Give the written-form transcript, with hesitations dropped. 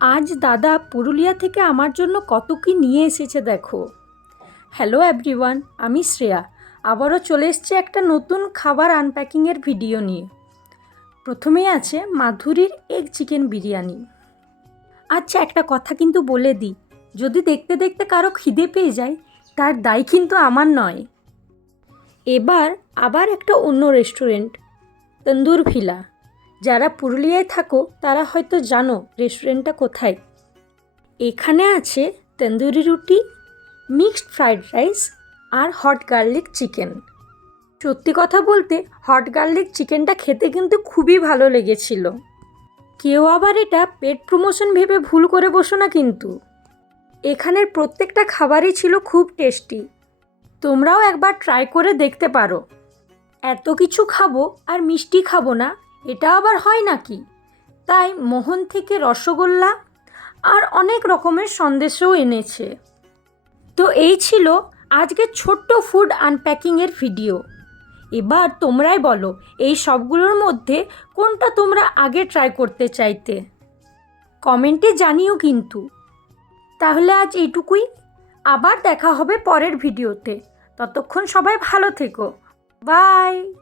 আজ দাদা পুরুলিয়া থেকে আমার জন্য কত কি নিয়ে এসেছে দেখো। হ্যালো এভরিওয়ান, আমি শ্রেয়া। আবারও চলে এসেছি একটা নতুন খাবার আনপ্যাকিংয়ের ভিডিও নিয়ে। প্রথমেই আছে মাধুরীর এগ চিকেন বিরিয়ানি। আচ্ছা, একটা কথা কিন্তু বলে দিই, যদি দেখতে দেখতে কারো খিদে পেয়ে যায় তার দায় কিন্তু আমার নয়। এবার আবার একটা অন্য রেস্টুরেন্ট, তন্দুর ভিলা। যারা পুরুলিয়ায় থাকো তারা হয়তো জানো রেস্টুরেন্টটা কোথায়। এখানে আছে তন্দুরি রুটি, মিক্সড ফ্রাইড রাইস আর হট গার্লিক চিকেন। সত্যি কথা বলতে হট গার্লিক চিকেনটা খেতে কিন্তু খুবই ভালো লেগেছিল। কেউ আবার এটা পেট প্রমোশন ভেবে ভুল করে বসো না কিন্তু। এখানের প্রত্যেকটা খাবারই ছিল খুব টেস্টি। তোমরাও একবার ট্রাই করে দেখতে পারো। এত কিছু খাবো আর মিষ্টি খাবো না, এটা আবার হয় নাকি? তাই মোহন থেকে রসগোল্লা আর অনেক রকমের সন্দেশও এনেছে। তো এই ছিল আজকের ছোট্ট ফুড আনপ্যাকিংয়ের ভিডিও। এবার তোমরাই বলো, এই সবগুলোর মধ্যে কোনটা তোমরা আগে ট্রাই করতে চাইতে? কমেন্টে জানিও কিন্তু। তাহলে আজ এইটুকুই, আবার দেখা হবে পরের ভিডিওতে। ততক্ষণ সবাই ভালো থেকো। বাই।